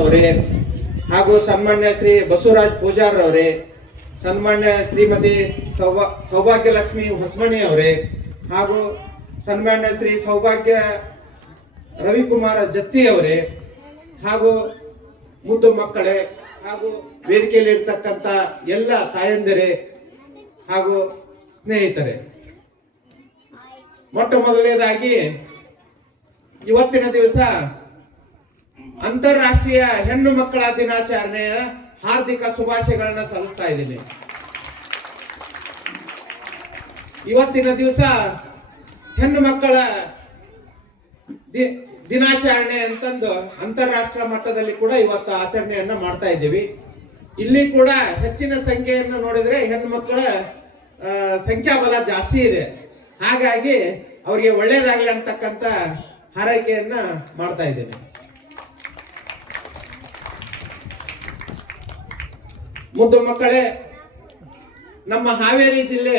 ಅವರೇ ಹಾಗೂ ಸನ್ಮಾನ್ಯ ಶ್ರೀ ಬಸವರಾಜ್ ಪೂಜಾರ್ ಅವರೇ, ಸನ್ಮಾನ್ಯ ಶ್ರೀಮತಿ ಸೌಭಾಗ್ಯಲಕ್ಷ್ಮಿ ಹೊಸಮಣಿ ಅವರೇ, ಹಾಗೂ ಸನ್ಮಾನ್ಯ ಶ್ರೀ ಸೌಭಾಗ್ಯ ರವಿಕುಮಾರ ಜತ್ತಿ ಅವರೇ, ಹಾಗೂ ಮುದ್ದು ಮಕ್ಕಳೇ, ಹಾಗೂ ವೇದಿಕೆಯಲ್ಲಿ ಇರ್ತಕ್ಕಂಥ ಎಲ್ಲ ತಾಯಂದಿರೇ ಹಾಗೂ ಸ್ನೇಹಿತರೆ, ಮೊಟ್ಟ ಮೊದಲನೇದಾಗಿ ಇವತ್ತಿನ ದಿವಸ ಅಂತಾರಾಷ್ಟ್ರೀಯ ಹೆಣ್ಣು ಮಕ್ಕಳ ದಿನಾಚರಣೆಯ ಹಾರ್ದಿಕ ಶುಭಾಶಯಗಳನ್ನ ಸಲ್ಲಿಸ್ತಾ ಇದ್ದೀನಿ. ಇವತ್ತಿನ ದಿವಸ ಹೆಣ್ಣು ಮಕ್ಕಳ ದಿನಾಚರಣೆ ಅಂತಂದು ಅಂತಾರಾಷ್ಟ್ರೀಯ ಮಟ್ಟದಲ್ಲಿ ಕೂಡ ಇವತ್ತು ಆಚರಣೆಯನ್ನ ಮಾಡ್ತಾ ಇದ್ದೀವಿ. ಇಲ್ಲಿ ಕೂಡ ಹೆಚ್ಚಿನ ಸಂಖ್ಯೆಯನ್ನು ನೋಡಿದ್ರೆ ಹೆಣ್ಣು ಮಕ್ಕಳ ಸಂಖ್ಯಾಬಲ ಜಾಸ್ತಿ ಇದೆ. ಹಾಗಾಗಿ ಅವರಿಗೆ ಒಳ್ಳೇದಾಗಲಿ ಅಂತಕ್ಕಂಥ ಹಾರೈಕೆಯನ್ನ ಮಾಡ್ತಾ ಇದ್ದೇನೆ. ಮುದ್ದು ಮಕ್ಕಳೇ, ನಮ್ಮ ಹಾವೇರಿ ಜಿಲ್ಲೆ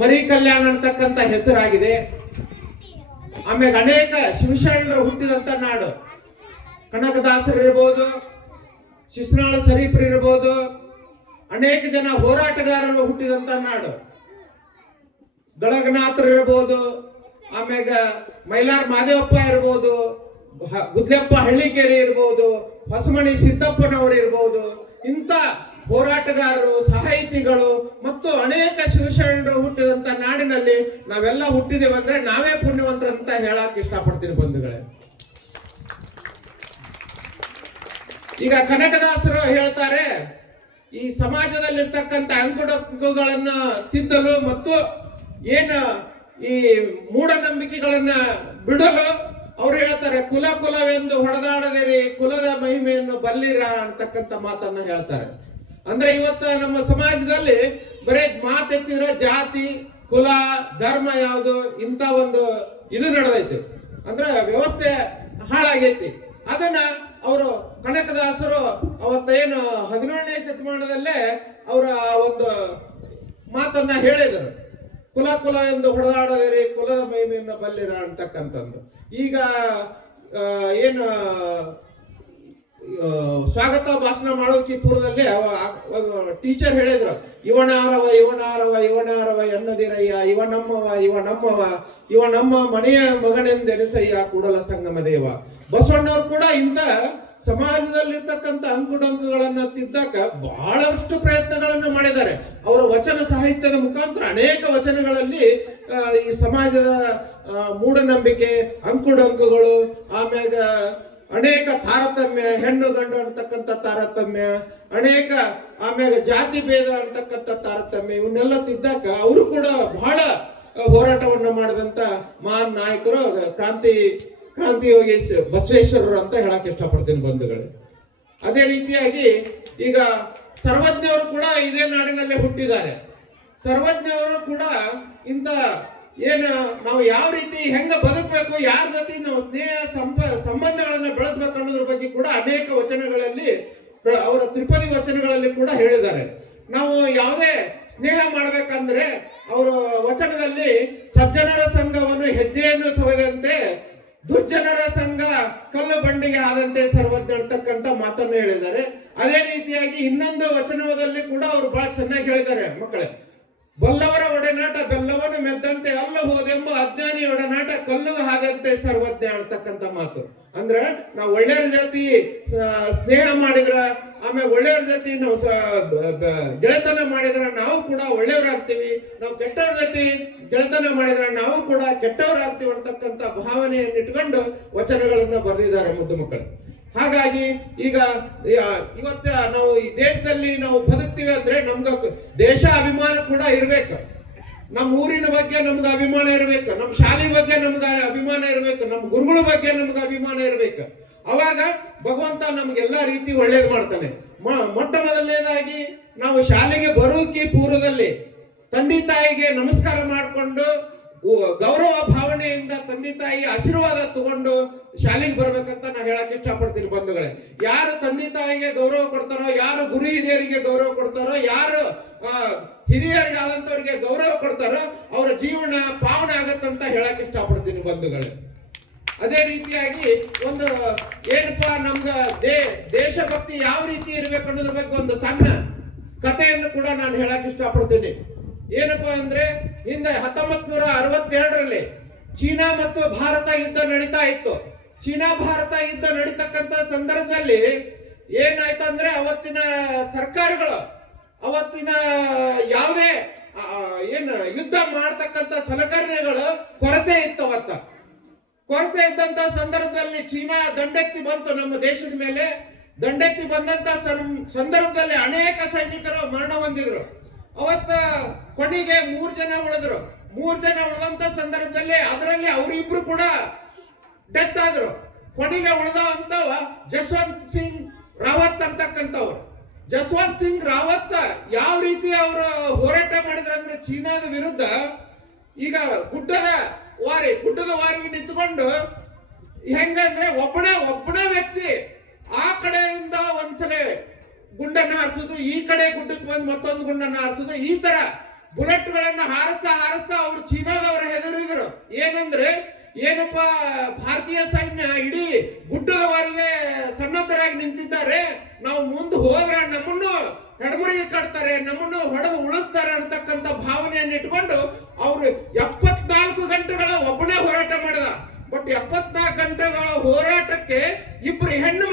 ಮರಿ ಕಲ್ಯಾಣ ಅಂತಕ್ಕಂಥ ಹೆಸರಾಗಿದೆ. ಆಮೇಲೆ ಅನೇಕ ಶಿವಶರಣರು ಹುಟ್ಟಿದಂತ ನಾಡು. ಕನಕದಾಸರು ಇರ್ಬೋದು, ಶಿಸ್ನಾಳ ಸರೀಫರು ಇರ್ಬೋದು, ಅನೇಕ ಜನ ಹೋರಾಟಗಾರರು ಹುಟ್ಟಿದಂತ ನಾಡು. ಗಳಗನಾಥರು ಇರ್ಬೋದು, ಆಮೇಲೆ ಮೈಲಾರ್ ಮಾದೇವಪ್ಪ ಇರ್ಬೋದು, ಗುದ್ಲೆಪ್ಪ ಹಳ್ಳಿಕೇರಿ ಇರ್ಬೋದು, ಹೊಸಮಣಿ ಸಿದ್ದಪ್ಪನವರು ಇರ್ಬೋದು, ಇಂಥ ಹೋರಾಟಗಾರರು, ಸಾಹಿತಿಗಳು ಮತ್ತು ಅನೇಕ ಶಿವಶರಣರು ಹುಟ್ಟಿದಂತ ನಾಡಿನಲ್ಲಿ ನಾವೆಲ್ಲ ಹುಟ್ಟಿದೇವೆ ಅಂದ್ರೆ ನಾವೇ ಪುಣ್ಯವಂತರು ಅಂತ ಹೇಳಕ್ ಇಷ್ಟಪಡ್ತೀನಿ ಬಂಧುಗಳೇ. ಈಗ ಕನಕದಾಸರು ಹೇಳ್ತಾರೆ, ಈ ಸಮಾಜದಲ್ಲಿರ್ತಕ್ಕಂಥ ಅಂಕುಡೊಂಕುಗಳನ್ನ ತಿದ್ದಲು ಮತ್ತು ಏನು ಈ ಮೂಢನಂಬಿಕೆಗಳನ್ನ ಬಿಡಲು ಅವ್ರು ಹೇಳ್ತಾರೆ, ಕುಲ ಕುಲವೆಂದು ಹೊಡೆದಾಡದಿರಿ, ಕುಲದ ಮಹಿಮೆಯನ್ನು ಬಲ್ಲಿರ ಅಂತಕ್ಕಂಥ ಮಾತನ್ನ ಹೇಳ್ತಾರೆ. ಅಂದ್ರೆ ಇವತ್ತ ನಮ್ಮ ಸಮಾಜದಲ್ಲಿ ಬರೇ ಮಾತೆತ್ತಿದ್ರೆ ಜಾತಿ, ಕುಲ, ಧರ್ಮ ಯಾವುದು ಇಂಥ ಒಂದು ಇದು ನಡೆದೈತಿ. ಅಂದ್ರೆ ವ್ಯವಸ್ಥೆ ಹಾಳಾಗೈತಿ. ಅದನ್ನ ಅವರು ಕನಕದಾಸರು ಅವತ್ತೇನು 17ನೇ ಶತಮಾನದಲ್ಲೇ ಅವರ ಒಂದು ಮಾತನ್ನ ಹೇಳಿದರು, ಕುಲ ಕುಲ ಎಂದು ಹೊಡೆದಾಡದಿರಿ, ಕುಲದ ಮಹಿಮೆಯನ್ನು ಬಲ್ಲಿರ ಅಂತಕ್ಕಂಥದ್ದು. ಈಗ ಏನು ಸ್ವಾಗತ ಭಾಷಣ ಮಾಡೋದಕ್ಕೆ ಪೂರ್ವದಲ್ಲಿ ಟೀಚರ್ ಹೇಳಿದ್ರು, ಇವನಾರವ ಇವನಾರವ ಇವನಾರವ ಎನ್ನದಿರಯ್ಯ, ಇವ ನಮ್ಮವ ಇವ ನಮ್ಮ ಮನೆಯ ಮಗನೆಂದೆನಿಸಯ್ಯ ಕೂಡಲ ಸಂಗಮ ದೇವ. ಬಸವಣ್ಣವ್ರು ಕೂಡ ಇಂಥ ಸಮಾಜದಲ್ಲಿರ್ತಕ್ಕಂಥ ಅಂಕುಡೊಂಕುಗಳನ್ನ ತಿದ್ದಕ ಬಹಳಷ್ಟು ಪ್ರಯತ್ನಗಳನ್ನ ಮಾಡಿದ್ದಾರೆ. ಅವರ ವಚನ ಸಾಹಿತ್ಯದ ಮುಖಾಂತರ ಅನೇಕ ವಚನಗಳಲ್ಲಿ ಈ ಸಮಾಜದ ಮೂಢನಂಬಿಕೆ, ಅಂಕುಡೊಂಕುಗಳು, ಆಮ್ಯಾಗ ಅನೇಕ ತಾರತಮ್ಯ, ಹೆಣ್ಣು ಗಂಡು ಅಂತಕ್ಕಂಥ ತಾರತಮ್ಯ, ಅನೇಕ ಆಮ್ಯಾಗ ಜಾತಿ ಭೇದ ಅಂತಕ್ಕಂಥ ತಾರತಮ್ಯ, ಇವನ್ನೆಲ್ಲ ತಿದ್ದಕ ಅವರು ಕೂಡ ಬಹಳ ಹೋರಾಟವನ್ನು ಮಾಡಿದಂತ ಮಹಾನ್ ನಾಯಕರು ಕ್ರಾಂತಿ ಯೋಗಿ ಬಸವೇಶ್ವರರು ಅಂತ ಹೇಳಕ್ ಇಷ್ಟಪಡ್ತೀನಿ ಬಂಧುಗಳು. ಅದೇ ರೀತಿಯಾಗಿ ಈಗ ಸರ್ವಜ್ಞವರು ಕೂಡ ಇದೇ ನಾಡಿನಲ್ಲೇ ಹುಟ್ಟಿದ್ದಾರೆ. ಸರ್ವಜ್ಞವರು ಕೂಡ ಇಂಥ ಏನು ನಾವು ಯಾವ ರೀತಿ ಹೆಂಗ ಬದುಕಬೇಕು, ಯಾರ ಜೊತೆ ನಾವು ಸ್ನೇಹ ಸಂಬಂಧಗಳನ್ನ ಬೆಳೆಸ್ಬೇಕು ಅನ್ನೋದ್ರ ಬಗ್ಗೆ ಕೂಡ ಅನೇಕ ವಚನಗಳಲ್ಲಿ, ಅವರ ತ್ರಿಪದಿ ವಚನಗಳಲ್ಲಿ ಕೂಡ ಹೇಳಿದ್ದಾರೆ. ನಾವು ಯಾವುದೇ ಸ್ನೇಹ ಮಾಡ್ಬೇಕಂದ್ರೆ ಅವರ ವಚನದಲ್ಲಿ ಸಜ್ಜನರ ಸಂಘವನ್ನು ಹೆಜ್ಜೆಯನ್ನು ಸವೆದಂತೆ, ದುರ್ಜನರ ಸಂಘ ಕಲ್ಲು ಬಂಡಿಗೆ ಆದಂತೆ ಸರ್ವಜ್ಞ ಅಂತಕ್ಕಂಥ ಮಾತನ್ನು ಹೇಳಿದ್ದಾರೆ. ಅದೇ ರೀತಿಯಾಗಿ ಇನ್ನೊಂದು ವಚನದಲ್ಲಿ ಕೂಡ ಅವರು ಬಹಳ ಚೆನ್ನಾಗಿ ಹೇಳಿದ್ದಾರೆ. ಮಕ್ಕಳೇ, ಬಲ್ಲವರ ಒಡನಾಟ ಬೆಲ್ಲವನ್ನು ಮೆದ್ದಂತೆ ಅಲ್ಲ ಹೋದೆಂಬ ಅಜ್ಞಾನಿ ಒಡನಾಟ ಕಲ್ಲು ಹಾದಂತೆ ಸರ್ವಜ್ಞ ಅಂತಕ್ಕಂಥ ಮಾತು. ಅಂದ್ರೆ ನಾವು ಒಳ್ಳೆಯವ್ರ ಜೊತೆ ಸ್ನೇಹ ಮಾಡಿದ್ರ, ಆಮೇಲೆ ಒಳ್ಳೆಯವ್ರ ಜೊತೆ ನಾವು ಗೆಳೆತನ ಮಾಡಿದ್ರ ನಾವು ಕೂಡ ಒಳ್ಳೆಯವರಾಗ್ತೀವಿ, ನಾವು ಕೆಟ್ಟವ್ರ ಜೊತೆ ಗೆಳೆತನ ಮಾಡಿದ್ರೆ ನಾವು ಕೂಡ ಕೆಟ್ಟವರಾಗ್ತೀವಿ ಅಂತಕ್ಕಂಥ ಭಾವನೆಯನ್ನು ಇಟ್ಕೊಂಡು ವಚನಗಳನ್ನ ಬರೆದಿದ್ದಾರೆ ಮುದ್ದು ಮಕ್ಕಳು. ಹಾಗಾಗಿ ಈಗ ಇವತ್ತ ನಾವು ಈ ದೇಶದಲ್ಲಿ ನಾವು ಬದುಕ್ತೀವಿ ಅಂದ್ರೆ ನಮ್ಗ ದೇಶ ಅಭಿಮಾನ ಕೂಡ ಇರ್ಬೇಕು. ನಮ್ಮ ಊರಿನ ಬಗ್ಗೆ ನಮ್ಗೆ ಅಭಿಮಾನ ಇರಬೇಕು, ನಮ್ಮ ಶಾಲೆ ಬಗ್ಗೆ ನಮ್ಗೆ ಅಭಿಮಾನ ಇರಬೇಕು, ನಮ್ಮ ಗುರುಗಳ ಬಗ್ಗೆ ನಮ್ಗೆ ಅಭಿಮಾನ ಇರಬೇಕು. ಅವಾಗ ಭಗವಂತ ನಮ್ಗೆಲ್ಲಾ ರೀತಿ ಒಳ್ಳೇದು ಮಾಡ್ತಾನೆ. ಮೊಟ್ಟ ಮೊದಲನೇದಾಗಿ ನಾವು ಶಾಲೆಗೆ ಬರೋಕೆ ಪೂರ್ವದಲ್ಲಿ ತಂದೆ ತಾಯಿಗೆ ನಮಸ್ಕಾರ ಮಾಡಿಕೊಂಡು ಗೌರವ ಭಾವನೆಯಿಂದ ತಂದೆ ತಾಯಿ ಆಶೀರ್ವಾದ ತಗೊಂಡು ಶಾಲೆಗೆ ಬರ್ಬೇಕಂತ ನಾ ಹೇಳಕ್ ಇಷ್ಟಪಡ್ತೀನಿ ಬಂಧುಗಳೇ. ಯಾರು ತಂದೆ ತಾಯಿಗೆ ಗೌರವ ಕೊಡ್ತಾರೋ, ಯಾರು ಗುರು ಹಿರಿಯರಿಗೆ ಗೌರವ ಕೊಡ್ತಾರೋ, ಯಾರು ಹಿರಿಯರಿಗಾದಂತವ್ರಿಗೆ ಗೌರವ ಕೊಡ್ತಾರೋ ಅವರ ಜೀವನ ಪಾವನ ಆಗತ್ತಂತ ಹೇಳಕ್ ಇಷ್ಟಪಡ್ತೀನಿ ಬಂಧುಗಳೇ. ಅದೇ ರೀತಿಯಾಗಿ ಒಂದು ಏನಪ್ಪಾ ನಮ್ಗ ದೇಶಭಕ್ತಿ ಯಾವ ರೀತಿ ಇರಬೇಕು ಅನ್ನೋದ್ರ ಬಗ್ಗೆ ಒಂದು ಸಣ್ಣ ಕಥೆಯನ್ನು ಕೂಡ ನಾನು ಹೇಳಕ್ ಇಷ್ಟಪಡ್ತೀನಿ. ಏನಪ್ಪಾ ಅಂದ್ರೆ ಹಿಂದೆ 1962ರಲ್ಲಿ ಚೀನಾ ಮತ್ತು ಭಾರತ ಯುದ್ಧ ನಡೀತಾ ಇತ್ತು. ಚೀನಾ ಭಾರತ ಯುದ್ಧ ನಡೀತಕ್ಕಂತ ಸಂದರ್ಭದಲ್ಲಿ ಏನಾಯ್ತಂದ್ರೆ ಅವತ್ತಿನ ಸರ್ಕಾರಗಳು ಅವತ್ತಿನ ಯಾವುದೇ ಯುದ್ಧ ಮಾಡತಕ್ಕಂತ ಸಲಕರಣೆಗಳು ಕೊರತೆ ಇತ್ತು. ಅವತ್ತ ಕೊರತೆ ಇದ್ದಂತ ಸಂದರ್ಭದಲ್ಲಿ ಚೀನಾ ದಂಡೆತ್ತಿ ಬಂತು ನಮ್ಮ ದೇಶದ ಮೇಲೆ. ದಂಡೆತ್ತಿ ಬಂದಂತ ಸಂದರ್ಭದಲ್ಲಿ ಅನೇಕ ಸೈನಿಕರು ಮರಣ ಹೊಂದಿದ್ರು. ಅವತ್ತ ಕೊನೆಗೆ 3 ಜನ ಉಳಿದ್ರು. 3 ಜನ ಉಳಿದಂತ ಸಂದರ್ಭದಲ್ಲಿ ಅದರಲ್ಲಿ ಅವರಿಬ್ರು ಕೂಡ ಡೆತ್ ಆದ್ರು. ಕೊನೆಗೆ ಉಳಿದಂತವ ಜಸ್ವಂತ್ ಸಿಂಗ್ ರಾವತ್ ಅಂತಕ್ಕಂಥವ್ರು. ಜಸ್ವಂತ್ ಸಿಂಗ್ ರಾವತ್ ಯಾವ ರೀತಿ ಅವರು ಹೋರಾಟ ಮಾಡಿದ್ರು ಅಂದ್ರೆ ಚೀನಾದ ವಿರುದ್ಧ, ಈಗ ಗುಡ್ಡದ ವಾರಿಗೆ ನಿಂತುಕೊಂಡು ಹೆಂಗಂದ್ರೆ ಒಬ್ಬನೇ ವ್ಯಕ್ತಿ ಆ ಕಡೆಯಿಂದ ಒಂದ್ಸಲ ಗುಂಡನ್ನ ಹಾರಿಸುದು, ಈ ಕಡೆ ಗುಡ್ಡಕ್ಕೆ ಬಂದು ಮತ್ತೊಂದು ಗುಂಡನ್ನ ಹಾರಿಸುದು, ಈ ತರ ಬುಲೆಟ್ ಗಳನ್ನ ಹಾರಿಸ್ತಾ ಅವರು ಚೀನಾದವರು ಹೆದರಿದ್ರು. ಏನಪ್ಪಾ ಭಾರತೀಯ ಸೈನ್ಯ ಇಡೀ ಗುಡ್ಡದ ವಾರಿಗೆ ಸನ್ನದ್ಧರಾಗಿ ನಿಂತಿದ್ದಾರೆ, ನಾವು ಮುಂದೆ ಹೋದ್ರೆ ನಮ್ಮನ್ನು ಹೆಡಮುರಿಗೆ ಕಟ್ತಾರೆ, ನಮ್ಮನ್ನು ಹೊಡೆದು ಉಳಿಸ್ತಾರೆ ಅಂತಕ್ಕಂಥ ಭಾವನೆಯನ್ನು ಇಟ್ಕೊಂಡು ಅವರು 74 ಗಂಟೆಗಳ ಒಬ್ಬನೇ ಹೋರಾಟ ಮಾಡಿದ. ಬಟ್ 74 ಗಂಟೆಗಳ ಹೋರಾಟಕ್ಕೆ ಇಬ್ರು ಹೆಣ್ಣು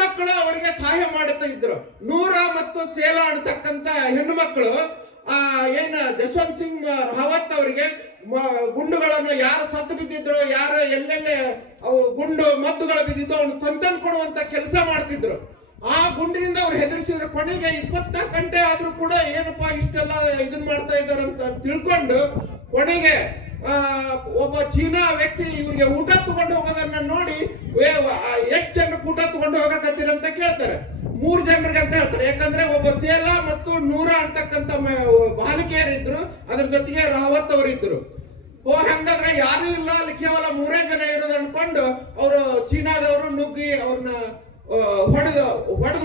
ಮಕ್ಕಳು ಅವರಿಗೆ ಸಹಾಯ ಮಾಡುತ್ತಾ ಇದ್ರು. ನೂರಾ ಮತ್ತು ಸೇಲಾ ಅಂತಕ್ಕಂಥ ಹೆಣ್ಣು ಮಕ್ಕಳು ಜಸ್ವಂತ್ ಸಿಂಗ್ ರಾವತ್ ಅವರಿಗೆ ಗುಂಡುಗಳನ್ನು ಯಾರು ಸತ್ತು ಬಿದ್ದಿದ್ರು, ಯಾರು ಎಲ್ಲೆಲ್ಲೇ ಅವು ಗುಂಡು ಮದ್ದುಗಳು ಬಿದ್ದಿದ್ದು ಅವ್ನು ತಂದು ಕೊಡುವಂತ ಕೆಲಸ ಮಾಡ್ತಿದ್ರು. ಆ ಗುಂಡಿನಿಂದ ಅವ್ರು ಹೆದರಿಸಿದ್ರು. ಕೊನೆಗೆ 24 ಗಂಟೆ ಆದ್ರೂ ಕೂಡ ಏನಪ್ಪಾ ಇಷ್ಟೆಲ್ಲ ಇದನ್ ಮಾಡ್ತಾ ಇದ್ದಾರೆ ಅಂತ ತಿಳ್ಕೊಂಡು ಕೊನೆಗೆ ಒಬ್ಬ ಚೀನಾ ವ್ಯಕ್ತಿ ಇವ್ರಿಗೆ ಊಟ ತಗೊಂಡು ಹೋಗೋದನ್ನ ನೋಡಿ ಎಷ್ಟು ಜನಕ್ಕೆ ಊಟ ತಗೊಂಡು ಹೋಗಕತ್ತೀರ ಅಂತ ಕೇಳ್ತಾರೆ. 3 ಜನರಿಗೆ ಅಂತ ಹೇಳ್ತಾರೆ. ಯಾಕಂದ್ರೆ ಒಬ್ಬ ಸೇಲಾ ಮತ್ತು ನೂರಾ ಅಂತಕ್ಕಂಥ ಬಾಲಕಿಯರಿದ್ರು, ಅದ್ರ ಜೊತೆಗೆ ರಾವತ್ ಅವರಿದ್ರು. ಹಂಗಾದ್ರೆ ಯಾರು ಇಲ್ಲ, ಅಲ್ಲಿ ಕೇವಲ 3 ಜನ ಇರೋದು ಅನ್ಕೊಂಡು ಅವರು ಚೀನಾದವರು ನುಗ್ಗಿ ಅವ್ರನ್ನ ಹೊಡೆದು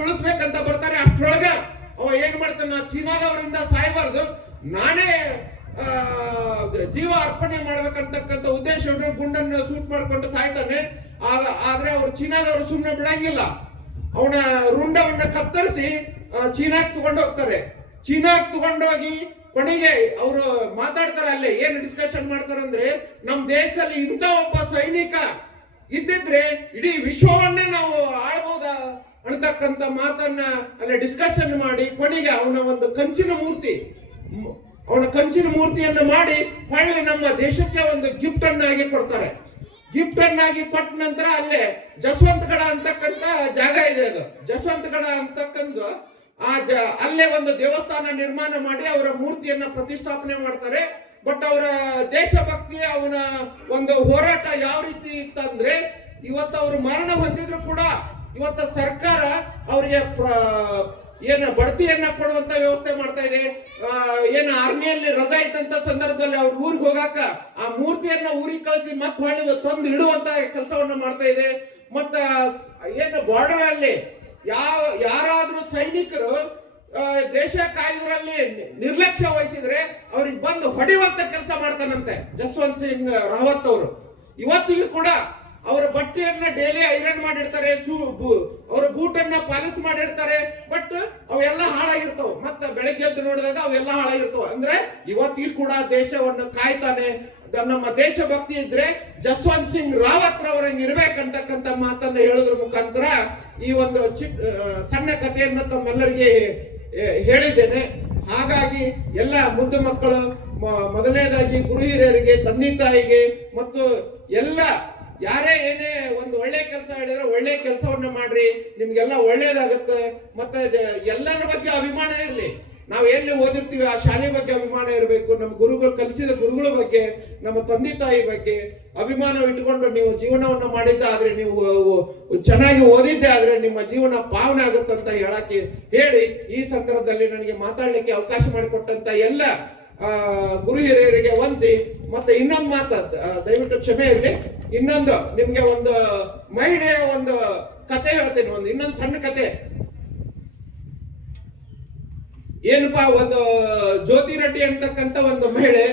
ಉಳಿಸ್ಬೇಕಂತ ಬರ್ತಾರೆ. ಅಷ್ಟ್ರೊಳಗ ಅವ ಏನ್ ಮಾಡ್ತಾನ, ಚೀನಾದವರಿಂದ ಸಾಯಬಾರ್ದು, ನಾನೇ ಜೀವ ಅರ್ಪಣೆ ಮಾಡ್ಬೇಕಂತಕ್ಕಂಥ ಉದ್ದೇಶ ಗುಂಡನ್ನು ಶೂಟ್ ಮಾಡ್ಕೊಂಡು ಸಾಯ್ತಾನೆ. ಆದ್ರೆ ಅವ್ರು ಚೀನಾದವರು ಸುಮ್ಮನೆ ಬಿಡಂಗಿಲ್ಲ. ಅವನ ರುಂಡವನ್ನ ಕತ್ತರಿಸಿ ಚೀನಾಕ್ ತಗೊಂಡು ಹೋಗ್ತಾರೆ. ಚೀನಾಕ್ ತಗೊಂಡೋಗಿ ಕೊನೆಗೆ ಅವರು ಮಾತಾಡ್ತಾರೆ. ಅಲ್ಲೇ ಏನು ಡಿಸ್ಕಷನ್ ಮಾಡ್ತಾರಂದ್ರೆ, ನಮ್ ದೇಶದಲ್ಲಿ ಇಂಥ ಒಬ್ಬ ಸೈನಿಕ ಇದ್ದಿದ್ರೆ ಇಡೀ ವಿಶ್ವವನ್ನೇ ನಾವು ಆಳ್ಬಹುದಾ ಅಂತಕ್ಕಂಥ ಮಾತನ್ನ ಅಲ್ಲೇ ಡಿಸ್ಕಷನ್ ಮಾಡಿ ಕೊನೆಗೆ ಅವನ ಒಂದು ಕಂಚಿನ ಮೂರ್ತಿಯನ್ನ ಮಾಡಿ ಹೊಳ್ಳಿ ನಮ್ಮ ದೇಶಕ್ಕೆ ಒಂದು ಗಿಫ್ಟ್ ಅನ್ನಾಗಿ ಕೊಡ್ತಾರೆ. ಗಿಫ್ಟ್ ಅನ್ನಾಗಿ ಕೊಟ್ಟ ನಂತರ ಅಲ್ಲೇ ಜಸ್ವಂತಗಡ ಅಂತಕ್ಕಂಥ ಜಾಗ ಇದೆ. ಅದು ಜಸ್ವಂತಗಡ ಅಂತಕ್ಕಂಥ ಅಲ್ಲೇ ಒಂದು ದೇವಸ್ಥಾನ ನಿರ್ಮಾಣ ಮಾಡಿ ಅವರ ಮೂರ್ತಿಯನ್ನ ಪ್ರತಿಷ್ಠಾಪನೆ ಮಾಡ್ತಾರೆ. ಬಟ್ ಅವರ ದೇಶಭಕ್ತಿ, ಅವನ ಒಂದು ಹೋರಾಟ ಯಾವ ರೀತಿ ಇತ್ತಂದ್ರೆ, ಇವತ್ತು ಅವರು ಮರಣ ಹೊಂದಿದ್ರು ಕೂಡ ಇವತ್ತ ಸರ್ಕಾರ ಅವರಿಗೆ ಬಡ್ತಿಯನ್ನ ಕೊಡುವಂತ ವ್ಯವಸ್ಥೆ ಮಾಡ್ತಾ ಇದೆ. ಆರ್ಮಿಯಲ್ಲಿ ರಜಾ ಇತ್ತಂತ ಸಂದರ್ಭದಲ್ಲಿ ಅವ್ರ ಊರಿಗೆ ಹೋಗಾಕ ಆ ಮೂರ್ತಿಯನ್ನ ಊರಿಗೆ ಕಳಿಸಿ ಮತ್ತೆ ಹೊಳ್ಳಿ ತಂದು ಇಡುವಂತ ಕೆಲಸವನ್ನ ಮಾಡ್ತಾ ಇದೆ. ಮತ್ತ ಬಾರ್ಡರ್ ಅಲ್ಲಿ ಯಾರಾದ್ರೂ ಸೈನಿಕರು ದೇಶ ಕಾಯುವುದರಲ್ಲಿ ನಿರ್ಲಕ್ಷ್ಯ ವಹಿಸಿದ್ರೆ ಅವ್ರಿಗೆ ಬಂದು ಹೊಡೆಯುವಂತ ಕೆಲಸ ಮಾಡ್ತಾನಂತೆ ಜಸ್ವಂತ್ ಸಿಂಗ್ ರಾವತ್ ಅವರು. ಇವತ್ತಿಗೂ ಕೂಡ ಅವರ ಬಟ್ಟೆಯನ್ನ ಡೈಲಿ ಐರನ್ ಮಾಡಿರ್ತಾರೆ, ಅವರ ಬೂಟನ್ನ ಪಾಲಿಸ್ ಮಾಡಿರ್ತಾರೆ. ಬಟ್ ಅವೆಲ್ಲ ಹಾಳಾಗಿರ್ತಾವ. ಮತ್ತೆ ಬೆಳಗ್ಗೆ ಎದ್ದು ನೋಡಿದಾಗ ಅವೆಲ್ಲ ಹಾಳಾಗಿರ್ತಾವ. ಅಂದ್ರೆ ಇವತ್ತಿಗೂ ಕೂಡ ದೇಶವನ್ನು ಕಾಯ್ತಾನೆ. ನಮ್ಮ ದೇಶಭಕ್ತಿ ಇದ್ರೆ ಜಸ್ವಂತ್ ಸಿಂಗ್ ರಾವತ್ ರವರಂಗೆ ಇರ್ಬೇಕಂತಕ್ಕಂಥ ಮಾತನ್ನ ಹೇಳೋದ್ರ ಮುಖಾಂತರ ಈ ಒಂದು ಸಣ್ಣ ಕಥೆಯನ್ನ ತಮ್ಮೆಲ್ಲರಿಗೆ ಹೇಳಿದ್ದೇನೆ. ಹಾಗಾಗಿ ಎಲ್ಲ ಮುದ್ದು ಮಕ್ಕಳು, ಮೊದಲನೇದಾಗಿ ಗುರು ಹಿರಿಯರಿಗೆ, ತಂದೆ ತಾಯಿಗೆ ಮತ್ತು ಎಲ್ಲ ಯಾರೇ ಏನೇ ಒಂದು ಒಳ್ಳೆ ಕೆಲಸ ಹೇಳಿದ್ರೆ ಒಳ್ಳೆ ಕೆಲಸವನ್ನ ಮಾಡ್ರಿ, ನಿಮ್ಗೆಲ್ಲ ಒಳ್ಳೇದಾಗುತ್ತೆ. ಮತ್ತೆ ಎಲ್ಲರ ಬಗ್ಗೆ ಅಭಿಮಾನ ಇರಲಿ. ನಾವ್ ಎಲ್ಲಿ ಓದಿರ್ತೀವಿ ಆ ಶಾಲೆ ಬಗ್ಗೆ ಅಭಿಮಾನ ಇರಬೇಕು. ನಮ್ಮ ಗುರುಗಳು ಕಲಿಸಿದ ಗುರುಗಳ ಬಗ್ಗೆ, ನಮ್ಮ ತಂದೆ ತಾಯಿ ಬಗ್ಗೆ ಅಭಿಮಾನ ಇಟ್ಟುಕೊಂಡು ನೀವು ಜೀವನವನ್ನ ಮಾಡಿದ್ದಾದ್ರೆ, ನೀವು ಚೆನ್ನಾಗಿ ಓದಿದ್ದೆ ಆದ್ರೆ ನಿಮ್ಮ ಜೀವನ ಪಾವನೆ ಆಗುತ್ತಂತ ಹೇಳಿ ಈ ಸಂದರ್ಭದಲ್ಲಿ ನನಗೆ ಮಾತಾಡ್ಲಿಕ್ಕೆ ಅವಕಾಶ ಮಾಡಿಕೊಟ್ಟಂತ ಎಲ್ಲ ಗುರು ಹಿರಿಯರಿಗೆ ವಂದಿಸಿ, ಮತ್ತೆ ಇನ್ನೊಂದು ಮಾತು ದಯವಿಟ್ಟು ಕ್ಷಮೆ ಇರಲಿ. ಇನ್ನೊಂದು ನಿಮ್ಗೆ ಒಂದು ಮಹಿಳೆಯ ಒಂದು ಕತೆ ಹೇಳ್ತೇನೆ. ಇನ್ನೊಂದು ಸಣ್ಣ ಕತೆ. ಏನಪ್ಪಾ, ಒಂದು ಜ್ಯೋತಿ ರೆಡ್ಡಿ ಅಂತಕ್ಕಂಥ ಒಂದು ಮಹಿಳೆ,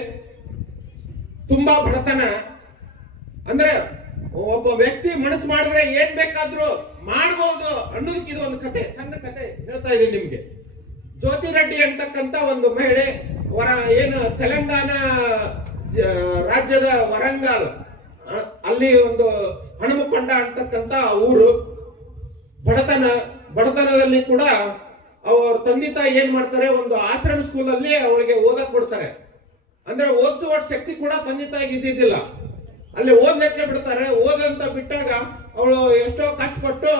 ತುಂಬಾ ಬಡತನ. ಅಂದ್ರೆ ಒಬ್ಬ ವ್ಯಕ್ತಿ ಮನಸ್ಸು ಮಾಡಿದ್ರೆ ಏನ್ ಬೇಕಾದ್ರೂ ಮಾಡ್ಬೋದು ಅನ್ನೋದಕ್ಕೆ ಇದು ಒಂದು ಕತೆ, ಸಣ್ಣ ಕತೆ ಹೇಳ್ತಾ ಇದ್ದೀನಿ ನಿಮ್ಗೆ. ಜ್ಯೋತಿ ರೆಡ್ಡಿ ಅಂತಕ್ಕಂತ ಒಂದು ಮಹಿಳೆ ಏನು ತೆಲಂಗಾಣ ರಾಜ್ಯದ ವರಂಗಲ್ ಅಲ್ಲಿ ಒಂದು ಹನುಮಕೊಂಡ ಅಂತಕ್ಕಂತ ಊರು. ಬಡತನದಲ್ಲಿ ಕೂಡ ಅವ್ರ ತಂದೆ ತಾಯಿ ಏನ್ ಮಾಡ್ತಾರೆ, ಒಂದು ಆಶ್ರಮ ಸ್ಕೂಲ್ ಅಲ್ಲಿ ಅವಳಿಗೆ ಓದಕ್ ಬಿಡ್ತಾರೆ. ಅಂದ್ರೆ ಓದಿಸುವ ಶಕ್ತಿ ಕೂಡ ತಂದೆ ತಾಯಿಗೆ ಇದ್ದಿದ್ದಿಲ್ಲ. ಅಲ್ಲಿ ಓದ್ಲಿಕ್ಕೆ ಬಿಡ್ತಾರೆ. ಓದಂತ ಬಿಟ್ಟಾಗ ಅವಳು ಎಷ್ಟೋ ಕಷ್ಟಪಟ್ಟು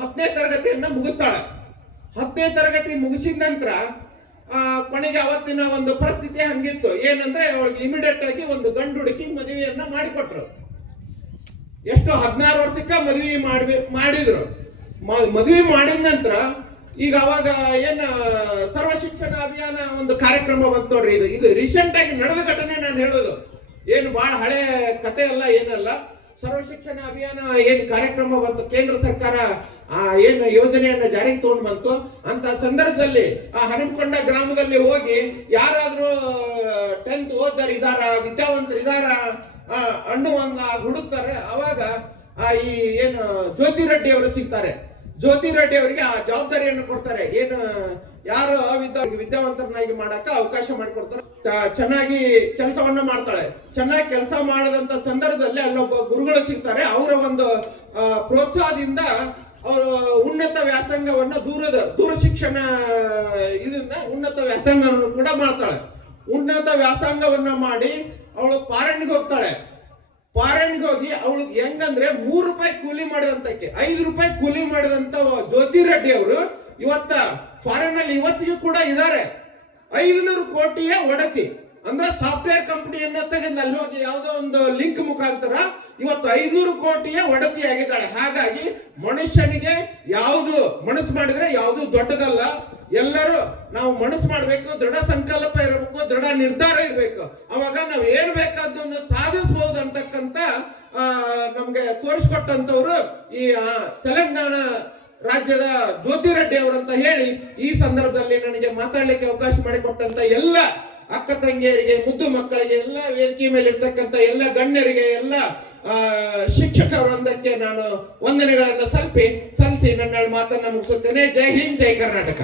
10ನೇ ತರಗತಿಯನ್ನ ಮುಗಿಸ್ತಾಳೆ. 10ನೇ ತರಗತಿ ಮುಗಿಸಿದ ನಂತರ ಕೊನೆಗೆ ಅವತ್ತಿನ ಒಂದು ಪರಿಸ್ಥಿತಿ ಹಂಗಿತ್ತು. ಏನಂದ್ರೆ ಅವಳಿಗೆ ಇಮಿಡಿಯೇಟ್ ಆಗಿ ಒಂದು ಗಂಡು ಹುಡುಕಿ ಮದುವೆಯನ್ನ ಮಾಡಿಕೊಟ್ರು. ಎಷ್ಟು 16 ವರ್ಷಕ್ಕೆ ಮಾಡಿದ್ರು. ಮದುವೆ ಮಾಡಿದ ನಂತರ ಈಗ ಅವಾಗ ಏನ ಸರ್ವ ಶಿಕ್ಷಣ ಅಭಿಯಾನ ಒಂದು ಕಾರ್ಯಕ್ರಮ ಬಂತು ನೋಡ್ರಿ. ಇದು ರೀಸೆಂಟ್ ಆಗಿ ನಡೆದ ಘಟನೆ ನಾನು ಹೇಳೋದು, ಏನು ಬಹಳ ಹಳೆ ಕತೆ ಅಲ್ಲ, ಏನಲ್ಲ. ಸರ್ವ ಶಿಕ್ಷಣ ಅಭಿಯಾನ ಏನ್ ಕಾರ್ಯಕ್ರಮ ಬಂತು, ಕೇಂದ್ರ ಸರ್ಕಾರ ಏನು ಯೋಜನೆಯನ್ನ ಜಾರಿಗೆ ತಗೊಂಡು ಬಂತು. ಅಂತ ಸಂದರ್ಭದಲ್ಲಿ ಆ ಹನುಮಕೊಂಡ ಗ್ರಾಮದಲ್ಲಿ ಹೋಗಿ ಯಾರಾದ್ರೂ 10th ಓದ್ದಾರ ಇದಾರ, ವಿದ್ಯಾವಂತರು ಇದಾರ ಅನ್ನುವಂಗ ಹುಡುಕ್ತಾರೆ. ಅವಾಗ ಈ ಏನು ಜ್ಯೋತಿ ರೆಡ್ಡಿ ಅವರು ಸಿಗ್ತಾರೆ. ಜ್ಯೋತಿ ರೆಡ್ಡಿ ಅವರಿಗೆ ಆ ಜವಾಬ್ದಾರಿಯನ್ನು ಕೊಡ್ತಾರೆ. ಏನು ಯಾರು ವಿದ್ಯಾವಂತರನ್ನಾಗಿ ಮಾಡಕ ಅವಕಾಶ ಮಾಡಿಕೊಡ್ತಾರೆ. ಚೆನ್ನಾಗಿ ಕೆಲಸವನ್ನ ಮಾಡ್ತಾಳೆ. ಚೆನ್ನಾಗಿ ಕೆಲಸ ಮಾಡದಂತ ಸಂದರ್ಭದಲ್ಲಿ ಅಲ್ಲೊಬ್ಬ ಗುರುಗಳು ಸಿಗ್ತಾರೆ. ಅವರ ಒಂದು ಪ್ರೋತ್ಸಾಹದಿಂದ ಅವರು ಉನ್ನತ ವ್ಯಾಸಂಗವನ್ನ ದೂರ ಶಿಕ್ಷಣ ಉನ್ನತ ವ್ಯಾಸಂಗವನ್ನು ಕೂಡ ಮಾಡ್ತಾಳೆ. ಉನ್ನತ ವ್ಯಾಸಂಗವನ್ನ ಮಾಡಿ ಅವಳು ಫಾರಿನ್ಗೆ ಹೋಗ್ತಾಳೆ. ಫಾರಿನ್ಗೆ ಹೋಗಿ ಅವಳು ಹೆಂಗಂದ್ರೆ 3 ರೂಪಾಯಿ ಕೂಲಿ ಮಾಡಿದಂತಕ್ಕೆ 5 ರೂಪಾಯಿ ಕೂಲಿ ಮಾಡಿದಂತ ಜ್ಯೋತಿ ರೆಡ್ಡಿ ಅವರು ಇವತ್ತ ಫಾರಿನ್ ಅಲ್ಲಿ ಇವತ್ತಿಗೂ ಕೂಡ ಇದ್ದಾರೆ. 500 ಕೋಟಿಯ ಒಡತಿ. ಅಂದ್ರೆ ಸಾಫ್ಟ್ವೇರ್ ಕಂಪನಿಯನ್ನ ತೆಗೆದು ಅಲ್ಲಿ ಹೋಗಿ ಯಾವುದೋ ಒಂದು ಲಿಂಕ್ ಮುಖಾಂತರ ಇವತ್ತು 500 ಕೋಟಿಯ ಒಡತಿ ಆಗಿದ್ದಾಳೆ. ಹಾಗಾಗಿ ಮನುಷ್ಯನಿಗೆ ಯಾವುದು ಮನಸ್ಸು ಮಾಡಿದ್ರೆ ಯಾವುದು ದೊಡ್ಡದಲ್ಲ. ಎಲ್ಲರೂ ನಾವು ಮನಸ್ಸು ಮಾಡ್ಬೇಕು, ದೃಢ ಸಂಕಲ್ಪ ಇರಬೇಕು, ದೃಢ ನಿರ್ಧಾರ ಇರಬೇಕು. ಅವಾಗ ನಾವು ಏನ್ ಬೇಕಾದನ್ನು ಸಾಧಿಸಬಹುದು ಅಂತಕ್ಕಂತ ನಮ್ಗೆ ತೋರಿಸ್ಕೊಟ್ಟಂತವ್ರು ಈ ತೆಲಂಗಾಣ ರಾಜ್ಯದ ಜ್ಯೋತಿ ರೆಡ್ಡಿ ಅವರಂತ ಹೇಳಿ ಈ ಸಂದರ್ಭದಲ್ಲಿ ನನಗೆ ಮಾತಾಡ್ಲಿಕ್ಕೆ ಅವಕಾಶ ಮಾಡಿಕೊಟ್ಟಂತ ಎಲ್ಲ ಅಕ್ಕ ತಂಗಿಯರಿಗೆ, ಮುದ್ದು ಮಕ್ಕಳಿಗೆ, ಎಲ್ಲ ವೇದಿಕೆ ಮೇಲೆ ಇರ್ತಕ್ಕಂಥ ಎಲ್ಲ ಗಣ್ಯರಿಗೆ, ಎಲ್ಲ ಶಿಕ್ಷಕ ವೃಂದಕ್ಕೆ ನಾನು ವಂದನೆಗಳನ್ನು ಸಲ್ಲಿಸಿ ನನ್ನ ಮಾತನ್ನ ಮುಗಿಸುತ್ತೇನೆ. ಜೈ ಹಿಂದ್, ಜೈ ಕರ್ನಾಟಕ.